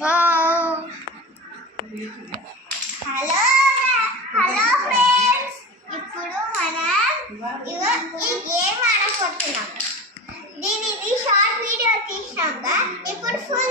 Hello hello friends, ఇప్పుడు మనం ఈ గేమ్ ఆడబోతున్నాం. దీనికి షార్ట్ వీడియో తీసినాక ఇప్పుడు ఫుల్